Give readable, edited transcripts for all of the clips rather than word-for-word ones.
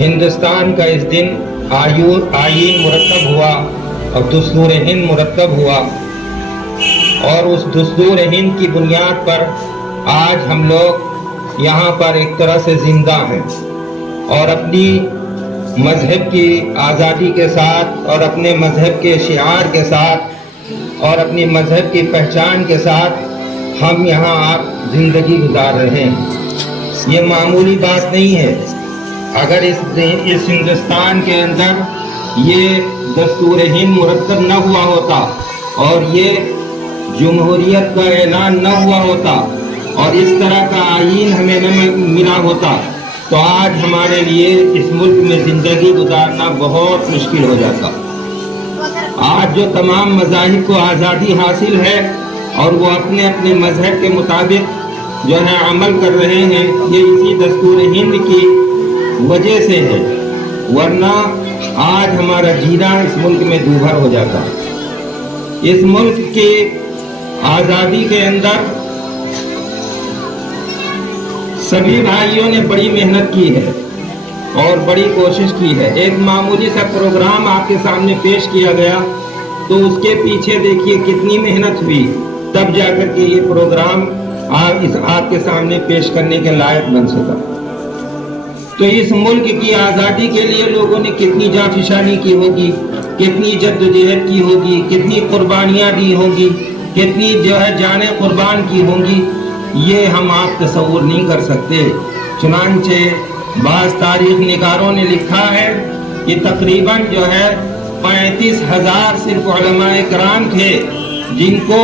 ہندوستان کا اس دن آئین مرتب ہوا اور دستور ہند مرتب ہوا، اور اس دستور ہند کی بنیاد پر آج ہم لوگ یہاں پر ایک طرح سے زندہ ہیں اور اپنی مذہب کی آزادی کے ساتھ اور اپنے مذہب کے شعار کے ساتھ اور اپنی مذہب کی پہچان کے ساتھ ہم یہاں آپ زندگی گزار رہے ہیں۔ یہ معمولی بات نہیں ہے۔ اگر اس ہندوستان کے اندر یہ دستور ہند مرتب نہ ہوا ہوتا اور یہ جمہوریت کا اعلان نہ ہوا ہوتا اور اس طرح کا آئین ہمیں نہ ملا ہوتا تو آج ہمارے لیے اس ملک میں زندگی گزارنا بہت مشکل ہو جاتا۔ آج جو تمام مذاہب کو آزادی حاصل ہے اور وہ اپنے اپنے مذہب کے مطابق جو ہے عمل کر رہے ہیں، یہ اسی دستور ہند کی وجہ سے ہے، ورنہ آج ہمارا جینا اس ملک میں دوبھر ہو جاتا۔ اس ملک کی آزادی کے اندر سبھی بھائیوں نے بڑی محنت کی ہے اور بڑی کوشش کی ہے۔ ایک معمولی سا پروگرام آپ کے سامنے پیش کیا گیا تو اس کے پیچھے دیکھیے کتنی محنت ہوئی، تب جا کر کے یہ پروگرام آپ کے سامنے پیش کرنے کے لائق بن سکا۔ تو اس ملک کی آزادی کے لیے لوگوں نے کتنی جانفشانی کی ہوگی، کتنی جدوجہد کی ہوگی، کتنی قربانیاں دی ہوں گی، کتنی جو ہے جانیں قربان کی ہوں گی، یہ ہم آپ تصور نہیں کر سکتے۔ چنانچہ بعض تاریخ نگاروں نے لکھا ہے کہ تقریباً جو ہے 35,000 صرف علماء کرام تھے جن کو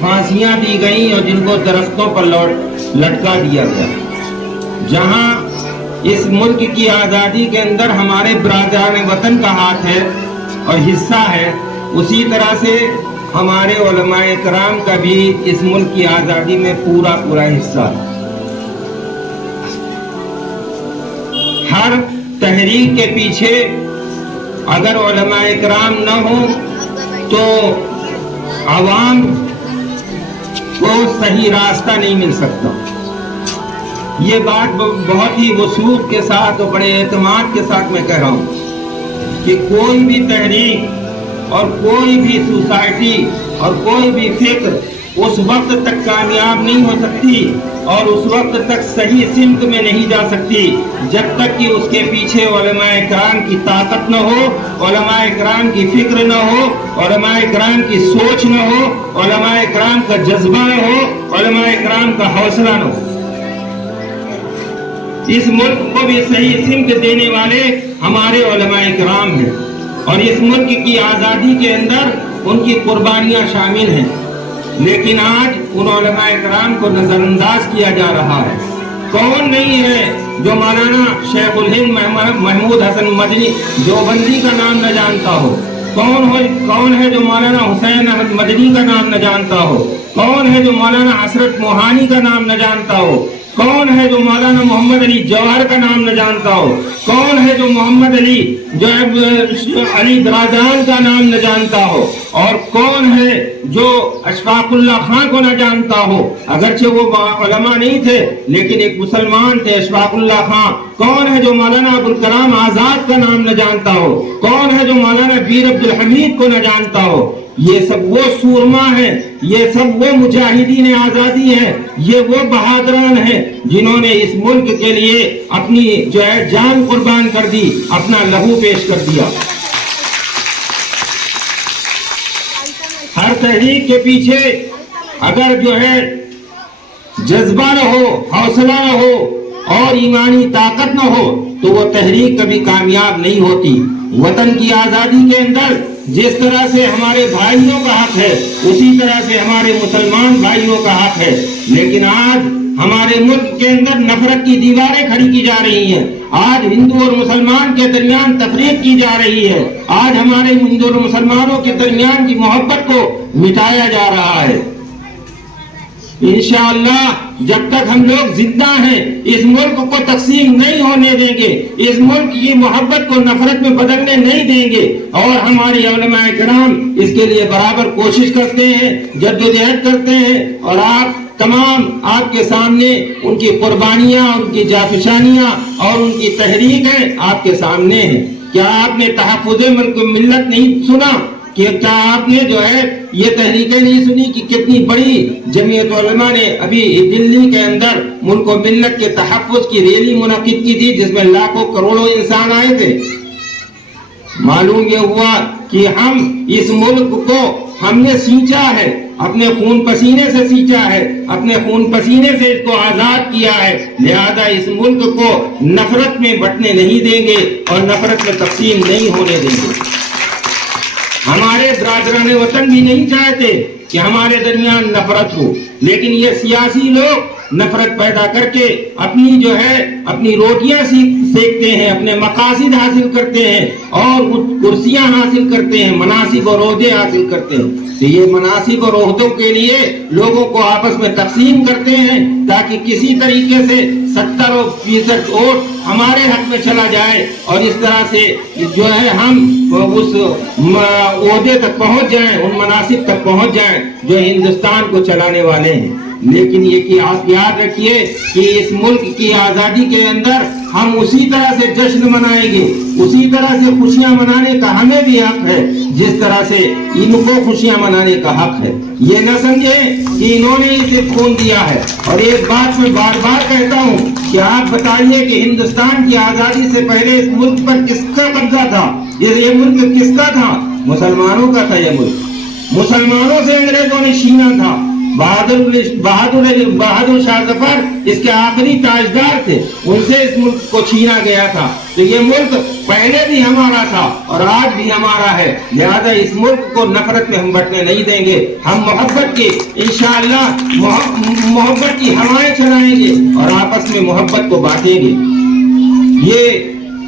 پھانسیاں دی گئیں اور جن کو درختوں پر لٹکا دیا گیا۔ جہاں اس ملک کی آزادی کے اندر ہمارے برادران وطن کا ہاتھ ہے اور حصہ ہے، اسی طرح سے ہمارے علماء کرام کا بھی اس ملک کی آزادی میں پورا حصہ ہے۔ ہر تحریک کے پیچھے اگر علماء کرام نہ ہوں تو عوام کو صحیح راستہ نہیں مل سکتا۔ یہ بات بہت ہی وثوق کے ساتھ اور بڑے اعتماد کے ساتھ میں کہہ رہا ہوں کہ کوئی بھی تحریک اور کوئی بھی سوسائٹی اور کوئی بھی فکر اس وقت تک کامیاب نہیں ہو سکتی اور اس وقت تک صحیح سمت میں نہیں جا سکتی جب تک کہ اس کے پیچھے علماء کرام کی طاقت نہ ہو، علماء کرام کی فکر نہ ہو، علماء کرام کی سوچ نہ ہو، علماء کرام کا جذبہ نہ ہو، علماء کرام کا حوصلہ نہ ہو۔ اس ملک کو بھی صحیح سمت دینے والے ہمارے علماء کرام ہیں اور اس ملک کی آزادی کے اندر ان کی قربانیاں شامل ہیں، لیکن آج ان علماء کرام کو نظر انداز کیا جا رہا ہے۔ کون نہیں ہے جو مولانا شیخ الہند محمود حسن مدنی دیوبندی کا نام نہ جانتا ہو؟ کون ہے جو مولانا حسین احمد مدنی کا نام نہ جانتا ہو؟ کون ہے جو مولانا حسرت موہانی کا نام نہ جانتا ہو؟ کون ہے جو مولانا محمد علی جوہر کا نام نہ جانتا ہو؟ کون ہے جو محمد علی جو علی درادان کا نام نہ جانتا ہو؟ اور کون ہے جو اشفاق اللہ خان کو نہ جانتا ہو؟ اگرچہ وہ علماء نہیں تھے لیکن ایک مسلمان تھے اشفاق اللہ خان۔ کون ہے جو مولانا ابوالکلام آزاد کا نام نہ جانتا ہو؟ کون ہے جو مولانا پیر عبدالحمید کو نہ جانتا ہو؟ یہ سب وہ سورما ہیں، یہ سب وہ مجاہدین آزادی ہیں، یہ وہ بہادران ہیں جنہوں نے اس ملک کے لیے اپنی جو ہے جان قربان کر دی، اپنا لہو پیش کر دیا۔ ہر تحریک کے پیچھے اگر جو ہے جذبہ نہ ہو، حوصلہ نہ ہو اور ایمانی طاقت نہ ہو تو وہ تحریک کبھی کامیاب نہیں ہوتی۔ وطن کی آزادی کے اندر جس طرح سے ہمارے بھائیوں کا حق ہے اسی طرح سے ہمارے مسلمان بھائیوں کا حق ہے، لیکن آج ہمارے ملک کے اندر نفرت کی دیواریں کھڑی کی جا رہی ہیں۔ آج ہندو اور مسلمان کے درمیان تفریق کی جا رہی ہے۔ آج ہمارے ہندو اور مسلمانوں کے درمیان کی محبت کو مٹایا جا رہا ہے۔ انشاءاللہ جب تک ہم لوگ زندہ ہیں اس ملک کو تقسیم نہیں ہونے دیں گے، اس ملک کی محبت کو نفرت میں بدلنے نہیں دیں گے، اور ہمارے علماء کرام اس کے لیے برابر کوشش کرتے ہیں، جدوجہد کرتے ہیں، اور آپ تمام آپ کے سامنے ان کی قربانیاں، ان کی جافشانیاں اور ان کی تحریکیں آپ کے سامنے ہیں۔ کیا آپ نے تحفظ ملک و ملت نہیں سنا؟ کہ کیا آپ نے جو ہے یہ تحریکیں نہیں سنی کہ کتنی بڑی جمعیت علماء نے ابھی دلی کے اندر ملک و ملت کے تحفظ کی ریلی منعقد کی تھی، جس میں لاکھوں کروڑوں انسان آئے تھے؟ معلوم یہ ہوا کہ ہم اس ملک کو ہم نے سینچا ہے، اپنے خون پسینے سے سینچا ہے، اپنے خون پسینے سے اس کو آزاد کیا ہے، لہذا اس ملک کو نفرت میں بٹنے نہیں دیں گے اور نفرت میں تقسیم نہیں ہونے دیں گے۔ ہمارے برادران وطن بھی نہیں چاہتے کہ ہمارے درمیان نفرت ہو، لیکن یہ سیاسی لوگ نفرت پیدا کر کے اپنی جو ہے اپنی روٹیاں سیکتے ہیں، اپنے مقاصد حاصل کرتے ہیں اور کرسیاں حاصل کرتے ہیں، مناصب اور عہدے حاصل کرتے ہیں۔ تو یہ مناصب اور عہدوں کے لیے لوگوں کو آپس میں تقسیم کرتے ہیں تاکہ کسی طریقے سے 70% ووٹ ہمارے حق میں چلا جائے اور اس طرح سے جو ہے ہم اس عہدے تک پہنچ جائیں، ان مناصب تک پہنچ جائیں جو ہندوستان کو چلانے والے ہیں۔ لیکن یہ کہ آپ یاد رکھیے کہ اس ملک کی آزادی کے اندر ہم اسی طرح سے جشن منائیں گے، اسی طرح سے خوشیاں منانے کا ہمیں بھی حق ہے جس طرح سے ان کو خوشیاں منانے کا حق ہے۔ یہ نہ سمجھیں کہ انہوں نے اسے خون دیا ہے۔ اور ایک بات میں بار بار کہتا ہوں کہ آپ بتائیے کہ ہندوستان کی آزادی سے پہلے اس ملک پر کس کا قبضہ تھا؟ یہ ملک کس کا تھا؟ مسلمانوں کا تھا۔ یہ ملک مسلمانوں سے انگریزوں نے چھینا تھا۔ بہادر شاہ ظفر اس کے آخری تاجدار تھے، ان سے اس ملک کو چھینا گیا تھا۔ تو یہ ملک پہلے بھی ہمارا تھا اور آج بھی ہمارا ہے، لہذا اس ملک کو نفرت میں ہم بٹنے نہیں دیں گے۔ ہم محبت کی انشاءاللہ محبت کی ہوائیں چلائیں گے اور آپس میں محبت کو بانٹیں گے۔ یہ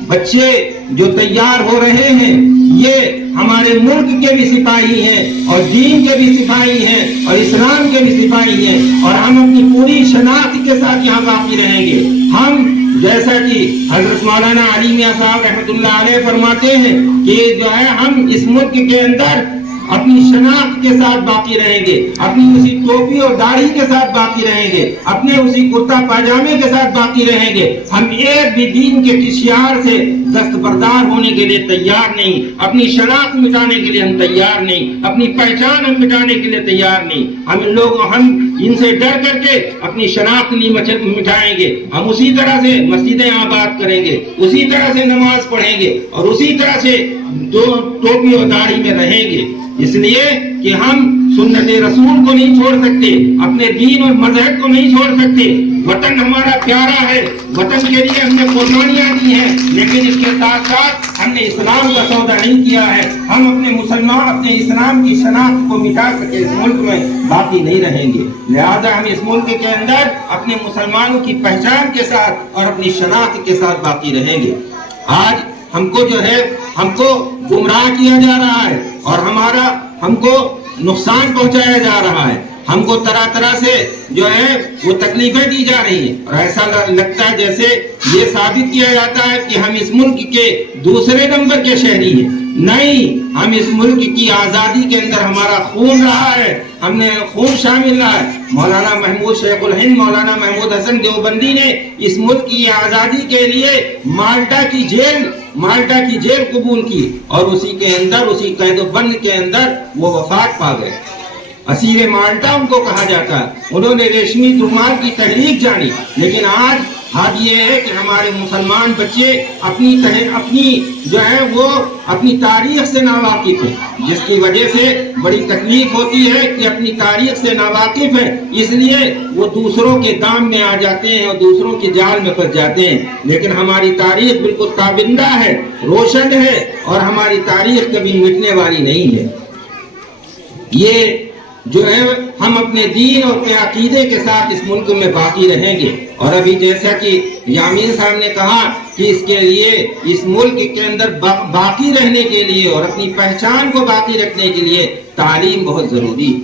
بچے جو تیار ہو رہے ہیں یہ ہمارے ملک کے بھی سپاہی ہیں اور دین کے بھی سپاہی ہیں اور اسلام کے بھی سپاہی ہیں، اور ہم اپنی پوری شناخت کے ساتھ یہاں باقی رہیں گے۔ ہم جیسا کہ حضرت مولانا علی میاں صاحب رحمۃ اللہ علیہ فرماتے ہیں کہ جو ہے ہم اس ملک کے اندر اپنی شناخت کے ساتھ باقی رہیں گے، اپنی اسی ٹوپی اور داڑھی کے ساتھ باقی رہیں گے، اپنے اسی کرتا پاجامے کے ساتھ باقی رہیں گے۔ ہم ایک بھی دین کے شعار سے دستبردار ہونے کے لیے تیار نہیں، اپنی شناخت مٹانے کے لیے ہم تیار نہیں، اپنی پہچان ہم مٹانے کے لیے تیار نہیں۔ ہم ان سے ڈر کر کے اپنی شناخت نہیں مٹائیں گے۔ ہم اسی طرح سے مسجدیں آباد کریں گے، اسی طرح سے نماز پڑھیں گے اور اسی طرح سے ٹوپی اور داڑھی میں رہیں گے، اس لیے کہ ہم سنت رسول کو نہیں چھوڑ سکتے، اپنے دین اور مذہب کو نہیں چھوڑ سکتے۔ وطن ہمارا پیارا ہے، وطن کے لیے ہم نے قربانیاں دی ہیں، لیکن اس کے ساتھ ساتھ ہم نے اسلام کا سودا نہیں کیا ہے۔ ہم اپنے اسلام کی شناخت کو مٹا سکے اس ملک میں باقی نہیں رہیں گے، لہذا ہم اس ملک کے اندر اپنے مسلمانوں کی پہچان کے ساتھ اور اپنی شناخت کے ساتھ باقی رہیں گے۔ آج ہم کو جو ہے ہم کو گمراہ کیا جا رہا ہے اور ہم کو نقصان پہنچایا جا رہا ہے، ہم کو طرح طرح سے جو ہے وہ تکلیفیں دی جا رہی ہیں اور ایسا لگتا ہے جیسے یہ ثابت کیا جاتا ہے کہ ہم اس ملک کے دوسرے نمبر کے شہری ہیں۔ نہیں، ہم اس ملک کی آزادی کے اندر ہمارا خون رہا ہے، ہم نے خون شامل رہا ہے۔ مولانا محمود شیخ الہند مولانا محمود حسن دیوبندی نے اس ملک کی آزادی کے لیے مالٹا کی جیل قبول کی اور اسی کے اندر اسی قید و بند کے اندر وہ وفات پا گئے۔ اسیر مالٹا ان کو کہا جاتا ہے۔ انہوں نے ریشمی رومال کی تحریک جانی، لیکن آج حال یہ ہے کہ ہمارے مسلمان بچے اپنی جو ہے وہ اپنی تاریخ سے ناواقف ہیں، جس کی وجہ سے بڑی تکلیف ہوتی ہے کہ اپنی تاریخ سے ناواقف ہیں، اس لیے وہ دوسروں کے دام میں آ جاتے ہیں اور دوسروں کے جال میں پھنس جاتے ہیں۔ لیکن ہماری تاریخ بالکل تابندہ ہے، روشن ہے اور ہماری تاریخ کبھی مٹنے والی نہیں ہے۔ یہ جو ہے ہم اپنے دین اور اپنے عقیدے کے ساتھ اس ملک میں باقی رہیں گے۔ اور ابھی جیسا کہ یامین صاحب نے کہا کہ اس کے لیے اس ملک کے اندر باقی رہنے کے لیے اور اپنی پہچان کو باقی رکھنے کے لیے تعلیم بہت ضروری ہے۔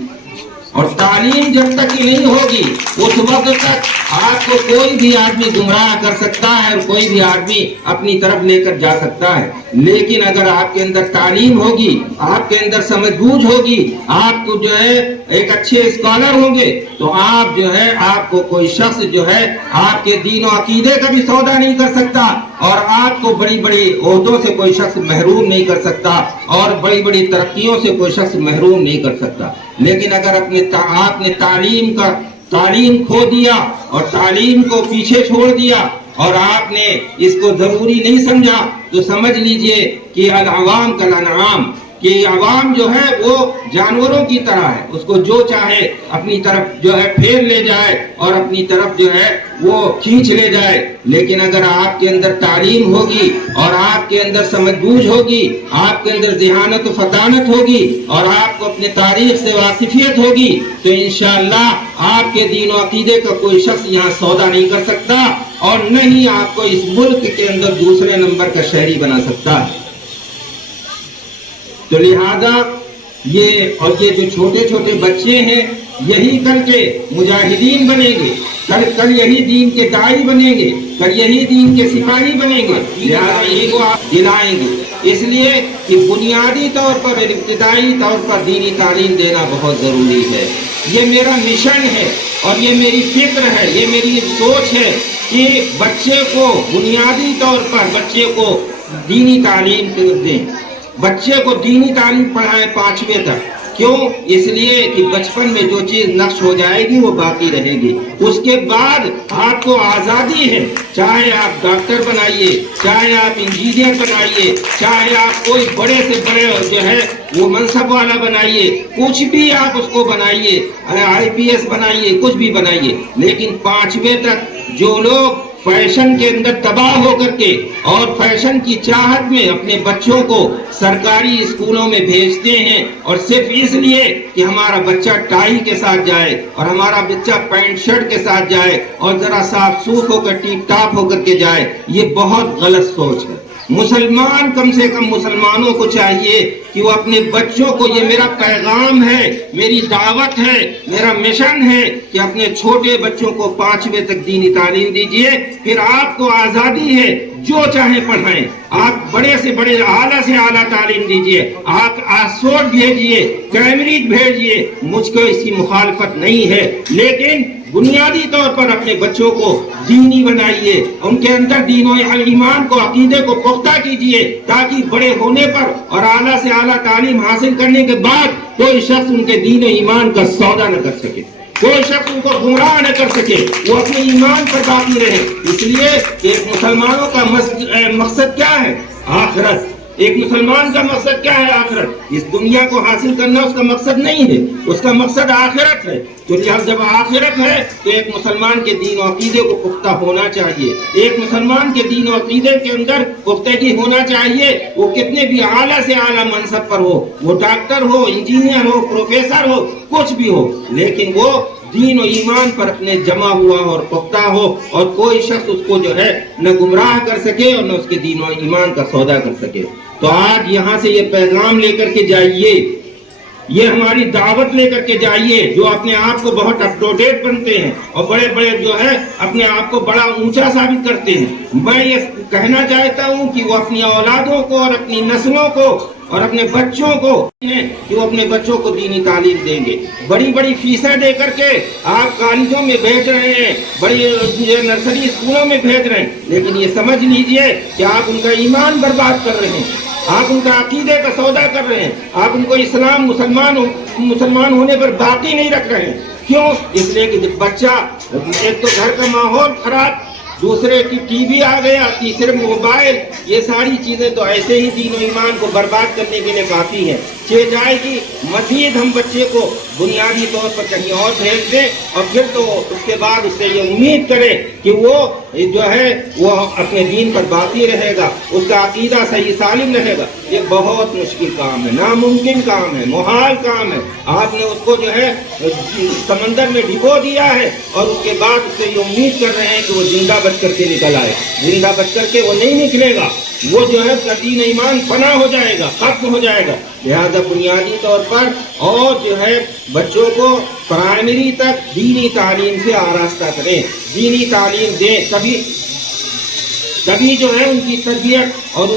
اور تعلیم جب تک کی نہیں ہوگی اس وقت تک آپ کو کوئی بھی آدمی گمراہ کر سکتا ہے اور کوئی بھی آدمی اپنی طرف لے کر جا سکتا ہے. لیکن اگر آپ کے اندر تعلیم ہوگی، آپ کے اندر سمجھ بوجھ ہوگی، آپ کو جو ہے ایک اچھے اسکالر ہوں گے، تو آپ جو ہے آپ کو کوئی شخص جو ہے آپ کے دین و عقیدے کا بھی سودا نہیں کر سکتا، اور آپ کو بڑی بڑی عہدوں سے کوئی شخص محروم نہیں کر سکتا، اور بڑی بڑی ترقیوں سے کوئی شخص محروم نہیں کر سکتا. لیکن اگر آپ نے تعلیم کھو دیا اور تعلیم کو پیچھے چھوڑ دیا اور آپ نے اس کو ضروری نہیں سمجھا، تو سمجھ لیجئے کہ العوام کالانعام، کہ عوام جو ہے وہ جانوروں کی طرح ہے، اس کو جو چاہے اپنی طرف جو ہے پھیر لے جائے اور اپنی طرف جو ہے وہ کھینچ لے جائے. لیکن اگر آپ کے اندر تعلیم ہوگی اور آپ کے اندر سمجھ بوجھ ہوگی، آپ کے اندر ذہانت و فطانت ہوگی اور آپ کو اپنے تاریخ سے واقفیت ہوگی، تو انشاءاللہ آپ کے دین و عقیدے کا کوئی شخص یہاں سودا نہیں کر سکتا، اور نہ ہی آپ کو اس ملک کے اندر دوسرے نمبر کا شہری بنا سکتا ہے. تو لہذا یہ جو چھوٹے چھوٹے بچے ہیں، یہی کل کے مجاہدین بنیں گے، کل یہی دین کے داعی بنیں گے، کل یہی دین کے سپاہی بنیں گے. لہذا یہ کو آپ دلائیں گے، اس لیے کہ بنیادی طور پر ابتدائی طور پر دینی تعلیم دینا بہت ضروری ہے. یہ میرا مشن ہے اور یہ میری فکر ہے، یہ میری سوچ ہے کہ بچے کو بنیادی طور پر بچے کو دینی تعلیم دیں، بچے کو دینی تعلیم پڑھائیں 5ویں تک. کیوں؟ اس لیے کہ بچپن میں جو چیز نقش ہو جائے گی وہ باقی رہے گی. اس کے بعد آپ کو آزادی ہے، چاہے آپ ڈاکٹر بنائیے، چاہے آپ انجینئر بنائیے، چاہے آپ کوئی بڑے سے بڑے جو ہے وہ منصب والا بنائیے، کچھ بھی آپ اس کو بنائیے، IPS بنائیے، کچھ بھی بنائیے. لیکن 5ویں تک جو لوگ فیشن کے اندر تباہ ہو کر کے اور فیشن کی چاہت میں اپنے بچوں کو سرکاری اسکولوں میں بھیجتے ہیں، اور صرف اس لیے کہ ہمارا بچہ ٹائی کے ساتھ جائے اور ہمارا بچہ پینٹ شرٹ کے ساتھ جائے اور ذرا صاف صوف ہو کر ٹیپ ٹاپ ہو کر کے جائے، یہ بہت غلط سوچ ہے. مسلمان کم سے کم مسلمانوں کو چاہیے کہ وہ اپنے بچوں کو، یہ میرا پیغام ہے، میری دعوت ہے، میرا مشن ہے کہ اپنے چھوٹے بچوں کو 5ویں تک دینی تعلیم دیجئے. پھر آپ کو آزادی ہے، جو چاہیں پڑھائیں، آپ بڑے سے بڑے اعلیٰ سے اعلیٰ تعلیم دیجئے، آپ آکسفورڈ بھیجئے، کیمبرج بھیجئے، مجھ کو اس کی مخالفت نہیں ہے. لیکن بنیادی طور پر اپنے بچوں کو دینی بنائیے، ان کے اندر دین و ایمان کو، عقیدے کو پختہ کیجئے، تاکہ بڑے ہونے پر اور اعلیٰ سے اعلیٰ تعلیم حاصل کرنے کے بعد کوئی شخص ان کے دین و ایمان کا سودا نہ کر سکے، کوئی شخص ان کو گمراہ نہ کر سکے، وہ اپنے ایمان پر باقی رہے. اس لیے کہ مسلمانوں کا مقصد کیا ہے؟ آخرت. ایک مسلمان کا مقصد کیا ہے؟ آخرت. اس دنیا کو حاصل کرنا اس کا مقصد نہیں ہے، اس کا مقصد آخرت ہے. تو جب آخرت ہے تو ایک مسلمان کے دین و عقیدے کو پختہ ہونا چاہیے، ایک مسلمان کے دین و عقیدے کے اندر پختگی ہونا چاہیے. وہ کتنے بھی اعلیٰ سے اعلیٰ منصب پر ہو، وہ ڈاکٹر ہو، انجینئر ہو، پروفیسر ہو، کچھ بھی ہو، لیکن وہ دین و ایمان پر اپنے جمع ہوا اور پختہ ہو، اور کوئی شخص اس کو جو ہے نہ گمراہ کر سکے اور نہ اس کے دین و ایمان کا سودا کر سکے. تو آج یہاں سے یہ پیغام لے کر کے جائیے، یہ ہماری دعوت لے کر کے جائیے. جو اپنے آپ کو بہت اپ ٹو ڈیٹ بنتے ہیں اور بڑے بڑے جو ہے اپنے آپ کو بڑا اونچا ثابت کرتے ہیں، میں یہ کہنا چاہتا ہوں کہ وہ اپنی اولادوں کو اور اپنی نسلوں کو اور اپنے بچوں کو کہ وہ اپنے بچوں کو دینی تعلیم دیں گے. بڑی بڑی فیسیں دے کر کے آپ کالجوں میں بھیج رہے ہیں، بڑی نرسری اسکولوں میں بھیج رہے ہیں، لیکن یہ سمجھ لیجئے کہ آپ ان کا ایمان برباد کر رہے ہیں، آپ ان کا عقیدے کا سودا کر رہے ہیں، آپ ان کو اسلام مسلمان ہونے پر باقی نہیں رکھ رہے ہیں. کیوں؟ اس لیے کہ جب بچہ، ایک تو گھر کا ماحول خراب، دوسرے کی ٹی وی آ گیا، تیسرے موبائل، یہ ساری چیزیں تو ایسے ہی دین و ایمان کو برباد کرنے کے لیے کافی ہیں. جائے گی مزید ہم بچے کو بنیادی طور پر کہیں اور بھیج دیں، اور پھر تو اس کے بعد اس سے یہ امید کرے کہ وہ جو ہے وہ اپنے دین پر باقی رہے گا، اس کا عقیدہ صحیح سالم رہے گا. یہ بہت مشکل کام ہے، ناممکن کام ہے، محال کام ہے. آپ نے اس کو جو ہے سمندر میں ڈبو دیا ہے، اور اس کے بعد اس سے یہ امید کر رہے ہیں کہ وہ زندہ بچ کر کے نکل آئے. زندہ بچ کر کے وہ نہیں نکلے گا، وہ جو ہے دین ایمان فنا ہو جائے گا، ختم ہو جائے گا. لہذا بنیادی طور پر اور جو ہے بچوں کو پرائمری تک دینی تعلیم سے آراستہ کریں، دینی تعلیم دیں، تبھی جو ہے ان کی تربیت اور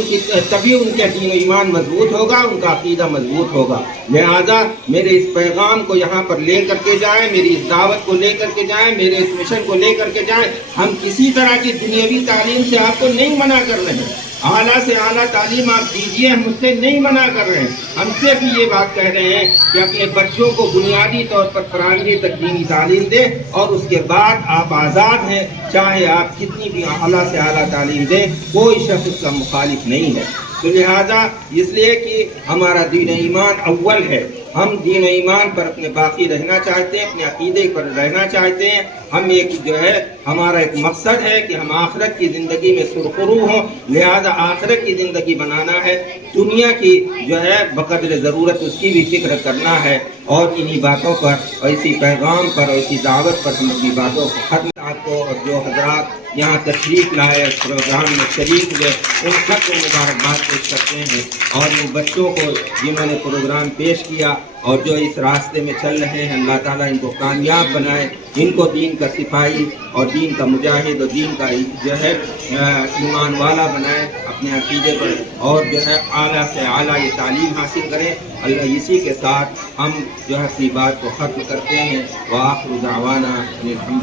تبھی ان کا دین و ایمان مضبوط ہوگا، ان کا عقیدہ مضبوط ہوگا۔ لہذا میرے اس پیغام کو یہاں پر لے کر کے جائیں، میری اس دعوت کو لے کر کے جائیں، میرے اس مشن کو لے کر کے جائیں۔ ہم کسی طرح کی دنیاوی تعلیم سے آپ کو نہیں منع کر رہے ہیں، اعلیٰ سے اعلیٰ تعلیم آپ دیجیے، ہم اس سے نہیں منع کر رہے ہیں، ہم سے بھی یہ بات کہہ رہے ہیں کہ اپنے بچوں کو بنیادی طور پر پرائمری تک دینی تعلیم دیں، اور اس کے بعد آپ آزاد ہیں، چاہے آپ کتنی بھی اعلیٰ سے اعلیٰ تعلیم دیں، کوئی شخص اس کا مخالف نہیں ہے۔ تو لہذا اس لیے کہ ہمارا دین و ایمان اول ہے، ہم دین و ایمان پر اپنے باقی رہنا چاہتے ہیں، اپنے عقیدے پر رہنا چاہتے ہیں۔ ہم ایک جو ہے ہمارا ایک مقصد ہے کہ ہم آخرت کی زندگی میں سرخرو ہوں، لہذا آخرت کی زندگی بنانا ہے، دنیا کی جو ہے بقدر ضرورت اس کی بھی فکر کرنا ہے، اور انہی باتوں پر اور اسی پیغام پر اور اسی دعوت پر ہم اپنی باتوں کو ختم آپ کو، اور جو حضرات یہاں تشریف لائے پروگرام میں شریک ہوئے ان سب کو مبارکباد پیش کرتے ہیں، اور ان بچوں کو جنہوں نے پروگرام پیش کیا اور جو اس راستے میں چل رہے ہیں، اللہ تعالیٰ ان کو کامیاب بنائے، ان کو دین کا سپاہی اور دین کا مجاہد اور دین کا جو ہے ایمان والا بنائے اپنے عقیدے پر، اور جو ہے اعلیٰ سے اعلیٰ یہ تعلیم حاصل کریں۔ اللہ اسی کے ساتھ ہم جو ہے اپنی بات کو ختم کرتے ہیں۔ وآخر دعوانا الحمد